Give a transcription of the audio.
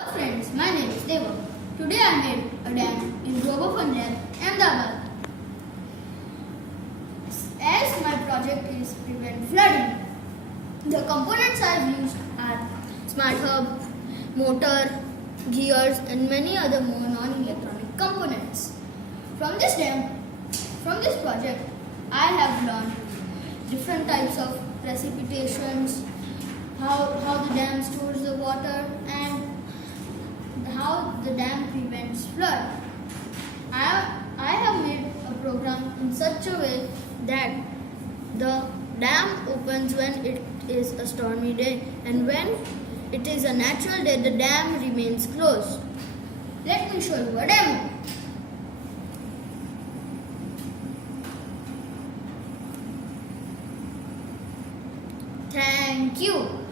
Hello friends, my name is Deva. Today I made a dam in Robofanjan, Ahmedabad. As my project is prevent flooding, the components I've used are smart hub, motor, gears and many other more non-electronic components. From this project, I have learned different types of precipitations, how the dam stores the water and how the dam prevents flood. I have made a program in such a way that the dam opens when it is a stormy day and when it is a natural day the dam remains closed. Let me show you a demo. Thank you.